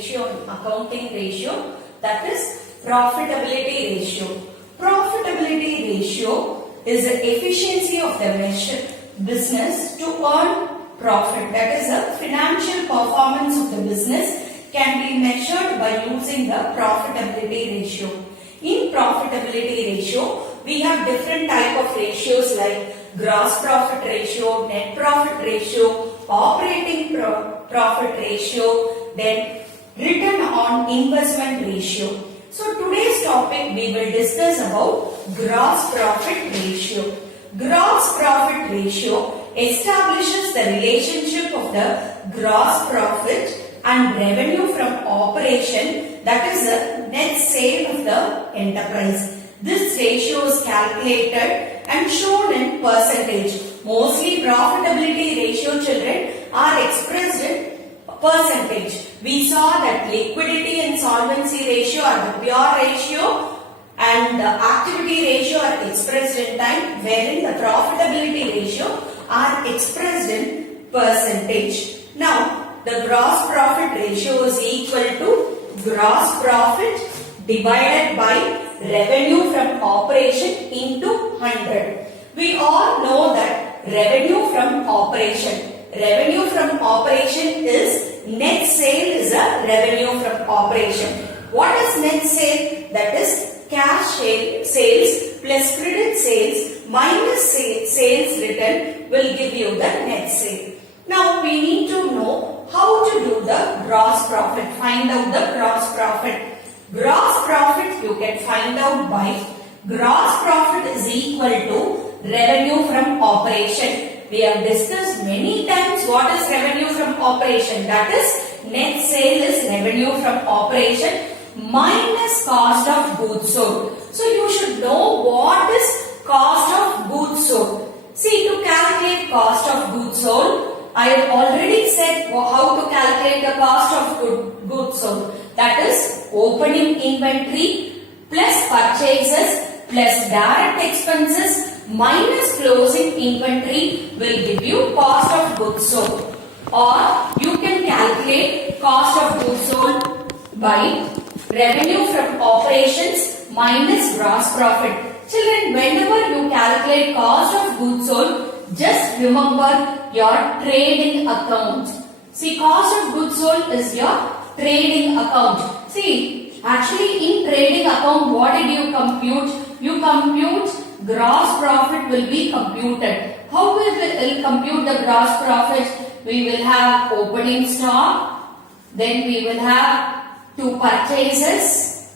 ratio in accounting ratio, that is profitability ratio. Profitability ratio is the efficiency of the business to earn profit. That is the financial performance of the business can be measured by using the profitability ratio. In profitability ratio, we have different type of ratios like gross profit ratio, net profit ratio, operating profit ratio, then return on investment ratio. So today's topic we will discuss about gross profit ratio. Gross profit ratio establishes the relationship of the gross profit and revenue from operation, that is the net sale of the enterprise. This ratio is calculated and shown in percentage. Mostly profitability ratio, children, are expressed in percentage. We saw that liquidity and solvency ratio are the pure ratio and the activity ratio are expressed in time, wherein the profitability ratio are expressed in percentage. Now, the gross profit ratio is equal to gross profit divided by revenue from operation into 100. We all know that revenue from operation is net sale is a revenue from operation. What is net sale? That is cash sales plus credit sales minus sales return will give you the net sale. Now we need to know how to do the gross profit. Find out the gross profit. Gross profit you can find out by gross profit is equal to revenue from operation. We have discussed many times what is revenue from operation. That is net sale is revenue from operation minus cost of goods sold. So you should know what is cost of goods sold. See, to calculate cost of goods sold, I have already said how to calculate the cost of goods sold. That is opening inventory plus purchases plus direct expenses minus closing inventory will give you cost of goods sold. Or you can calculate cost of goods sold by revenue from operations minus gross profit. Children, whenever you calculate cost of goods sold, just remember your trading account. See, cost of goods sold is your trading account. See, actually in trading account, what did you compute? You compute gross profit will be computed. How will we compute the gross profit? We will have opening stock, then we will have two purchases.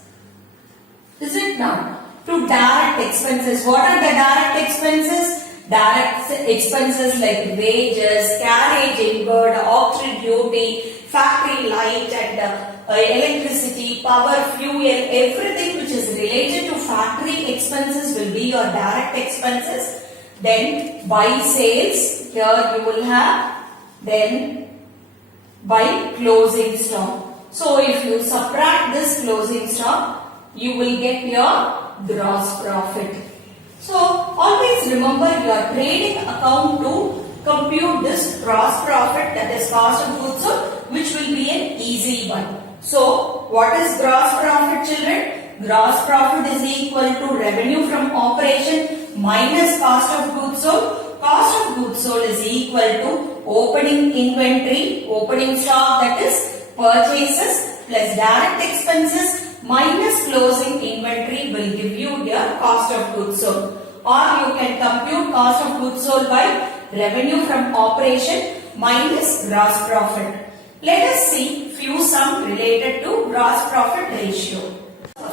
Is it now? To direct expenses. What are the direct expenses? Direct expenses like wages, carriage inward, auxiliary duty, factory light and electricity, power, fuel, everything which is related to factory expenses will be your direct expenses. Then by sales, here you will have, then by closing stock. So if you subtract this closing stock, you will get your gross profit. So always remember your trading account to compute this gross profit, that is cost of goods sold, which will be an easy one. So what is gross profit, children? Gross profit is equal to revenue from operation minus cost of goods sold. Cost of goods sold is equal to opening inventory, opening stock, that is purchases plus direct expenses minus closing inventory will give you your cost of goods sold. Or you can compute cost of goods sold by revenue from operation minus gross profit. Let us see few sum related to gross profit ratio.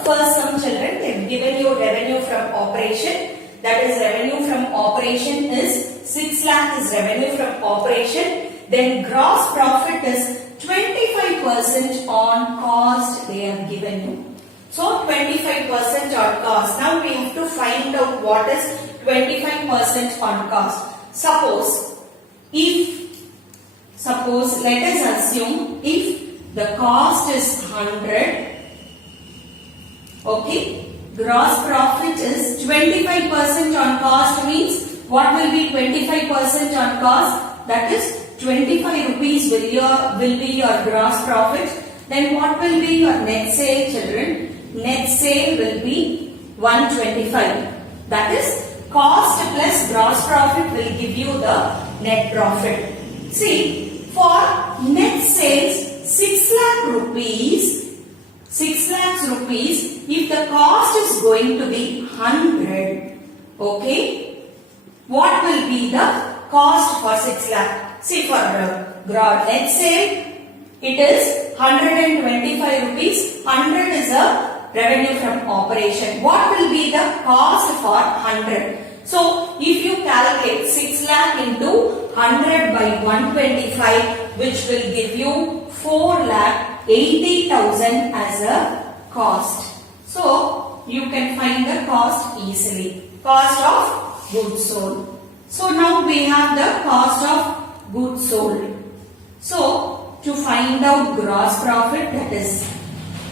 First sum, children, they have given you revenue from operation. That is revenue from operation is 6 lakh is revenue from operation. Then gross profit is 25% on cost they have given you. So 25% on cost. Now we have to find out what is 25% on cost. Suppose let us assume if the cost is 100, okay, gross profit is 25% on cost means what will be 25% on cost? That is 25 rupees will be your gross profit. then what will be your net sale, children? Net sale will be 125. That is, cost plus gross profit will give you the net profit. See, for net sales 6 lakh rupees, if the cost is going to be 100, okay, what will be the cost for 6 lakh? See, for net sale, it is 125 rupees. 100 is a revenue from operation. What will be the cost for 100? So, if you calculate 6 lakh into 100 by 125, which will give you 4 lakh 80,000 as a cost. So, you can find the cost easily. Cost of goods sold. So, now we have the cost of goods sold. So, to find out gross profit, that is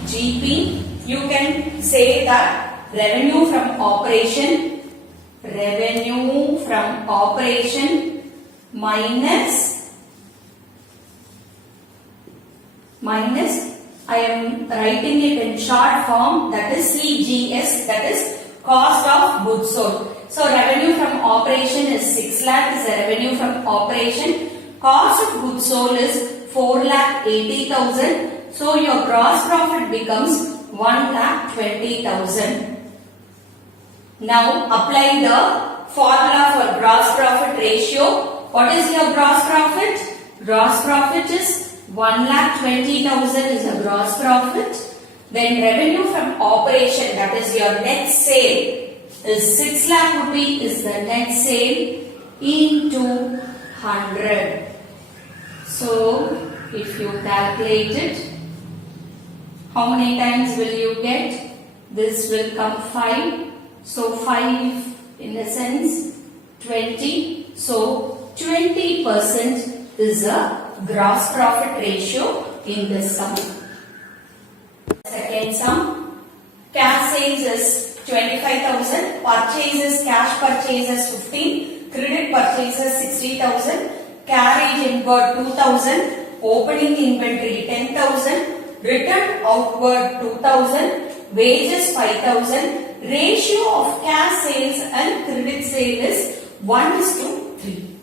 GP, you can say that revenue from operation minus I am writing it in short form, that is CGS, that is cost of goods sold. So revenue from operation is 6 lakh is the revenue from operation. Cost of goods sold is 4 lakh 80,000. So your gross profit becomes 1 lakh 20,000. Now apply the formula for gross profit ratio. What is your gross profit? Gross profit is 1,20,000 is a gross profit. Then revenue from operation, that is your net sale, is 6 lakh rupee is the net sale into 100. So if you calculate it, how many times will you get? This will come 5. So 5 in a sense 20. So 20% is a gross profit ratio in this sum. Second sum, cash sales is 25,000, purchases, cash purchases 15, credit purchases 60,000, carriage inward 2,000, opening inventory 10,000, return outward 2,000, wages 5,000. Ratio of cash sales and credit sale is 1:3.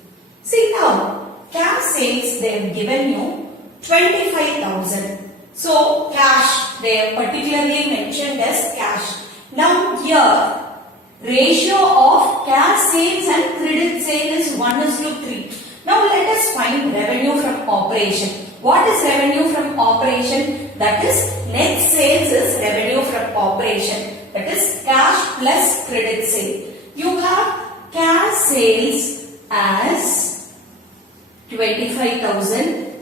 See now, cash sales they have given you 25,000. So cash they have particularly mentioned as cash. Now here ratio of cash sales and credit sale is 1:3. Now let us find revenue from operation. What is revenue from operation? That is net sales is revenue from operation. That is cash plus credit sale. You have cash sales as 25,000.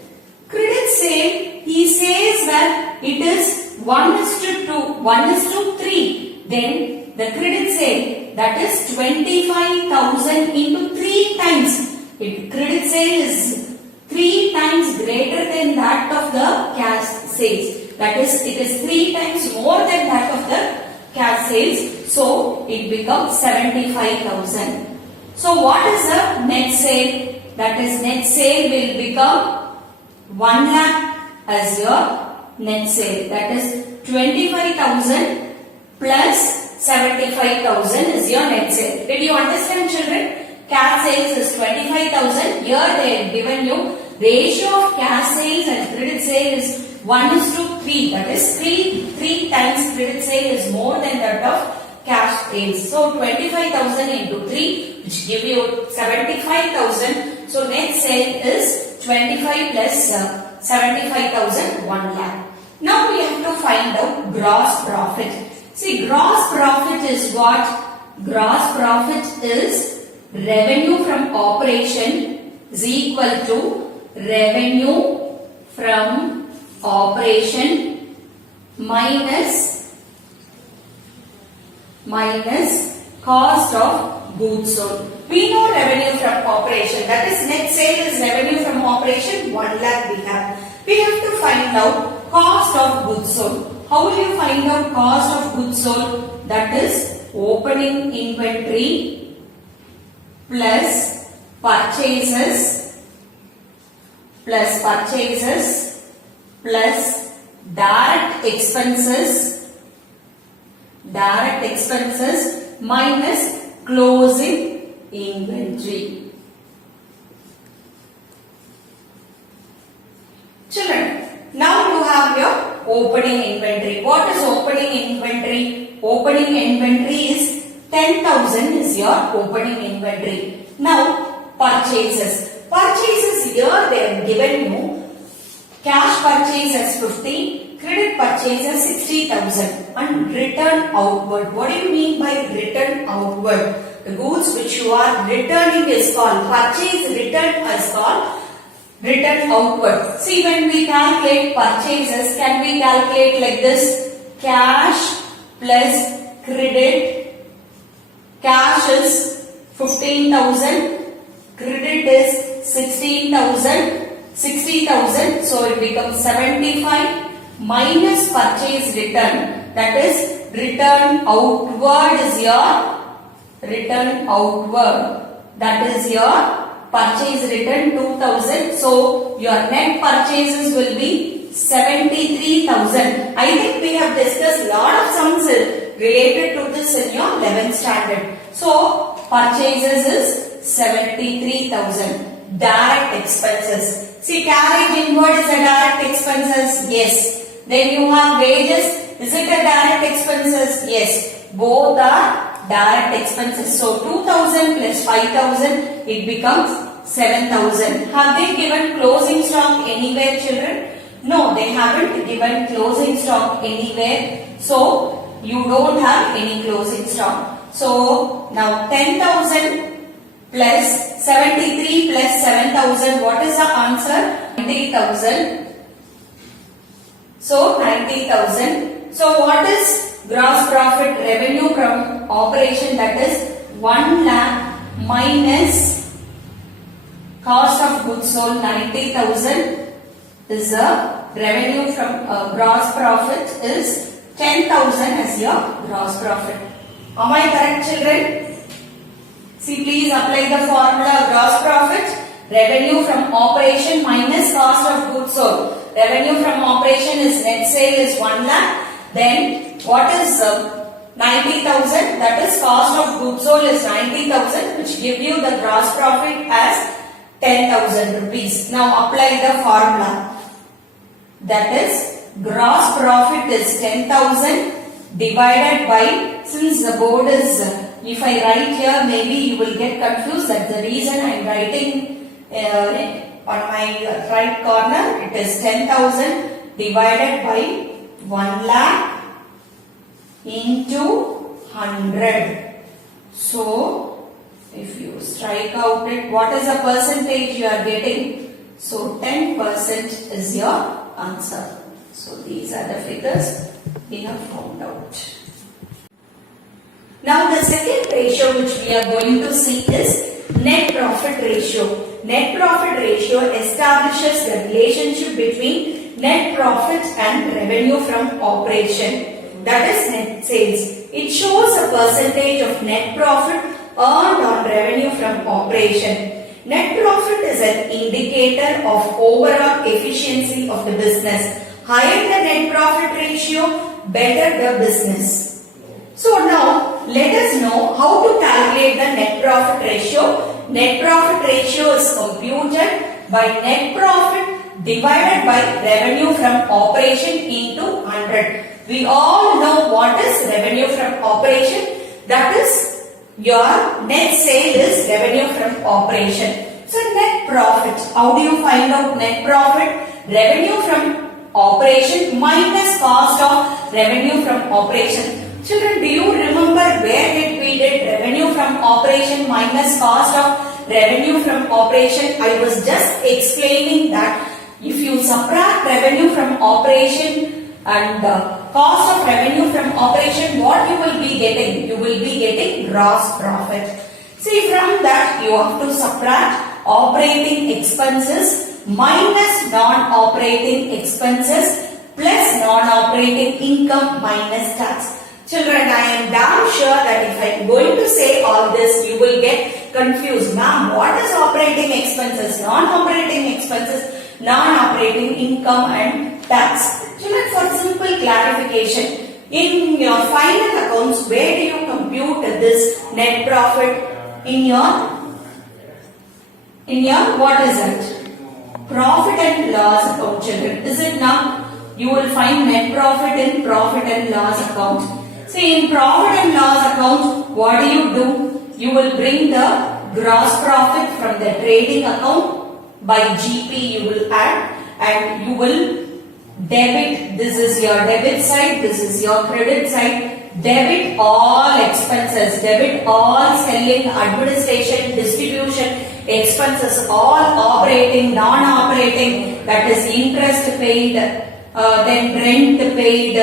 Credit sale, he says that it is 1:2, 1:3. Then the credit sale, that is 25,000 into 3 times. Credit sale is 3 times greater than that of the cash sales. That is, it is 3 times more than that of the cash sales. So it becomes 75,000. So what is the net sale? That is, net sale will become 1 lakh as your net sale. That is 25,000 plus 75,000 is your net sale. Did you understand, children? Cash sales is 25,000. Here they have given you ratio of cash sales and credit sale is 1:3. That is 3 times credit sale is more than that of cash sales. So 25,000 into 3, which give you 75,000. So net sale is 25 plus 75,000, 1 lakh. Now we have to find out gross profit. See, gross profit is what? Gross profit is revenue from operation is equal to revenue from operation minus cost of goods sold. We know revenue from operation, that is net sale is revenue from operation, 1 lakh we have. We have to find out cost of goods sold. How will you find out cost of goods sold? That is opening inventory plus purchases plus direct expenses minus closing inventory. Children, now you have your opening inventory. What is opening inventory? Opening inventory is 10,000 is your opening inventory. Now purchases. Purchases here they have given you cash purchase as 50, credit purchase as 60,000 and return outward. What do you mean by return outward? The goods which you are returning is called purchase, return is called return outward. See, when we calculate purchases, can we calculate like this? Cash plus credit. Cash is 15,000, credit is 16,000, 60,000, so it becomes 75 minus purchase return, that is return outward is your return outward, that is your purchase return 2,000. So your net purchases will be 73,000. I think we have discussed lot of sums related to this in your 11th standard. So purchases is 73,000. Direct expenses. See, carriage inward is a direct expenses. Yes. Then you have wages. Is it a direct expenses? Yes. Both are direct expenses. So 2,000 plus 5,000, it becomes 7,000. Have they given closing stock anywhere, children? No, they haven't given closing stock anywhere. So you don't have any closing stock. So now 10,000 plus 73 plus 7,000. What is the answer? 90,000. So 90,000. So what is gross profit revenue from operation? That is 1 lakh minus cost of goods sold 90,000 is a revenue from gross profit is 10,000 as your gross profit. Am I correct, children? See, please apply the formula gross profit, revenue from operation minus cost of goods sold. Revenue from operation is net sale is 1 lakh. Then what is 90,000? That is cost of goods sold is 90,000, which give you the gross profit as 10,000 rupees. Now apply the formula. That is gross profit is 10,000 divided by, since the board is, if I write here maybe you will get confused. That's the reason I am writing on my right corner. It is 10,000 divided by 1 lakh into 100. So if you strike out it, what is the percentage you are getting? So 10% is your answer. So these are the figures we have found out. Now the second ratio which we are going to see is net profit ratio. Net profit ratio establishes the relationship between net profit and revenue from operation. That is net sales. It shows a percentage of net profit earned on revenue from operation. Net profit is an indicator of overall efficiency of the business. Higher the net profit ratio, better the business. So now let us know how to calculate the net profit ratio. Net profit ratio is computed by net profit divided by revenue from operation into 100. We all know what is revenue from operation. That is your net sale is revenue from operation. So net profit, how do you find out net profit? Revenue from operation minus cost of revenue from operation. Children, do you remember where we did revenue from operation minus cost of revenue from operation? I was just explaining that if you subtract revenue from operation and cost of revenue from operation, what you will be getting? You will be getting gross profit. See, from that you have to subtract operating expenses minus non-operating expenses plus non-operating income minus tax. Children, I am damn sure that if I am going to say all this, you will get confused. Ma'am, what is operating expenses, non-operating income and tax? Children, for clarification. In your final accounts, where do you compute this net profit? In your what is it? Profit and loss account, children. Is it not? You will find net profit in profit and loss account. See, in profit and loss account, what do? You will bring the gross profit from the trading account. By GP you will add, and you will debit. This is your debit side, this is your credit side. Debit all expenses, debit all selling, administration, distribution expenses, all operating, non-operating, that is interest paid, then rent paid,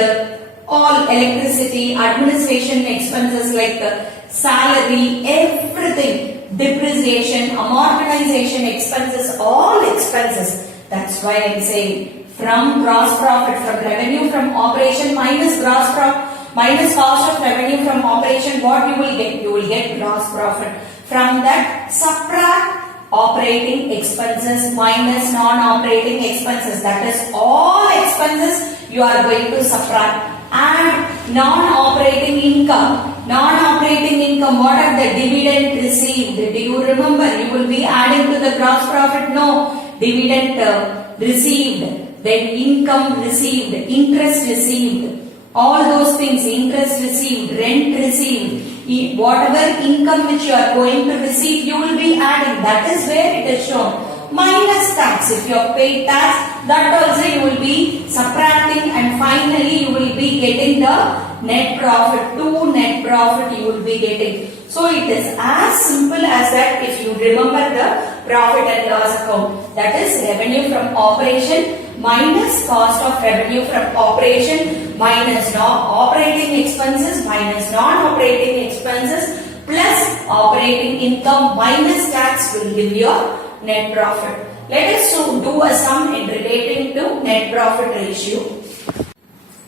all electricity, administration expenses like salary, everything, depreciation, amortization expenses, all expenses. That's why I am saying from gross profit, from revenue from operation minus gross profit, minus cost of revenue from operation, what you will get? You will get gross profit. From that, subtract operating expenses minus non-operating expenses. That is all expenses you are going to subtract. Add non-operating income. Non-operating income, what are the dividend received? Do you remember? You will be adding to the gross profit? No. Dividend received, then income received, interest received, all those things, interest received, rent received, whatever income which you are going to receive, you will be adding. That is where it is shown. Minus tax. If you have paid tax, that also you will be subtracting, and finally you will be getting the net profit. To net profit you will be getting. So it is as simple as that. If you remember the profit and loss account, that is revenue from operation minus cost of revenue from operation minus operating expenses minus non-operating expenses plus operating income minus tax will give your net profit. Let us do a sum in relating to net profit ratio.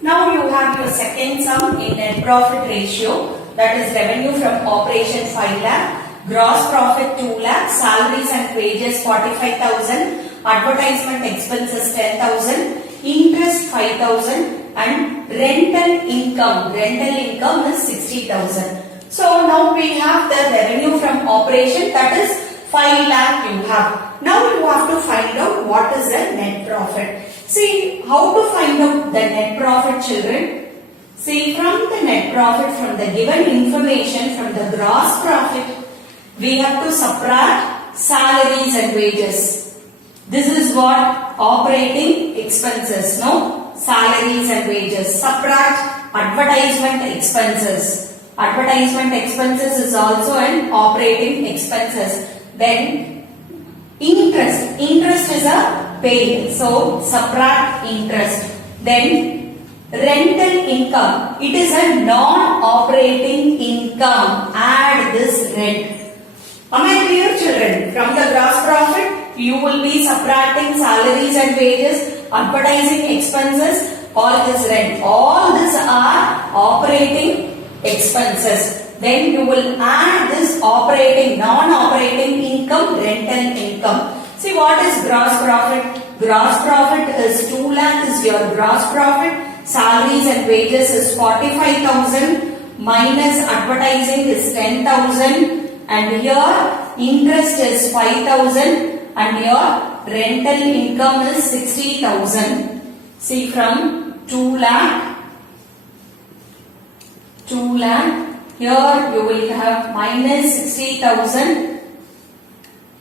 Now you have your second sum in net profit ratio, that is revenue from operation 5 lakh, gross profit 2 lakh, salaries and wages 45,000, advertisement expenses 10,000, interest 5,000 and rental income is 60,000. So now we have the revenue from operation, that is 5 lakh you have. Now you have to find out what is the net profit. See how to find out the net profit, children. See, from the net profit, from the given information, from the gross profit, we have to subtract salaries and wages. This is what operating expenses, no? Salaries and wages. Subtract advertisement expenses. Advertisement expenses is also an operating expenses. Then interest. Interest is a paid. So subtract interest. Then rental income. It is a non-operating income. Add this rent. Am I clear, children? From the gross profit, you will be subtracting salaries and wages, advertising expenses, all this rent. All these are operating expenses. Then you will add this operating, non-operating income, rental income. See what is gross profit? Gross profit is 2 lakh is your gross profit. Salaries and wages is 45,000 minus advertising is 10,000 and here interest is 5,000 and your rental income is 60,000. See, from 2 lakh, here you will have minus 60,000,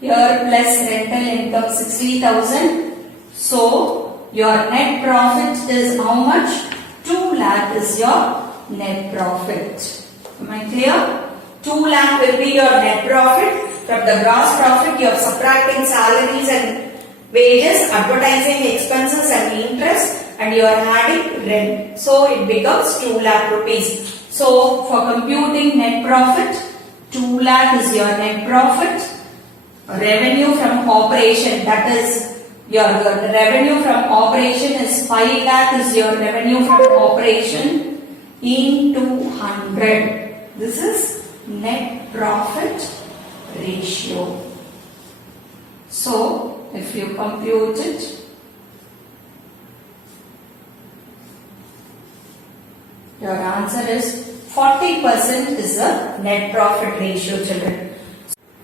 here plus rental income 60,000. So your net profit is how much? 2 lakh is your net profit. Am I clear? 2 lakh will be your net profit. From the gross profit you are subtracting salaries and wages, advertising expenses and interest, and you are adding rent. So it becomes 2 lakh rupees. So for computing net profit, 2 lakh is your net profit. Revenue from operation, that is your revenue from operation is 5 lakh is your revenue from operation into 100. This is net profit ratio. So if you compute it, Your answer is 40% is the net profit ratio, children.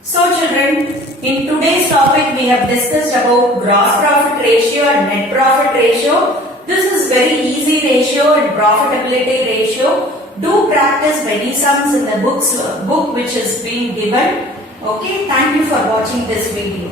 So children, in today's topic we have discussed about gross profit ratio and net profit ratio. This is very easy ratio and profitability ratio. Do practice many sums in the book which is being given. Okay, thank you for watching this video.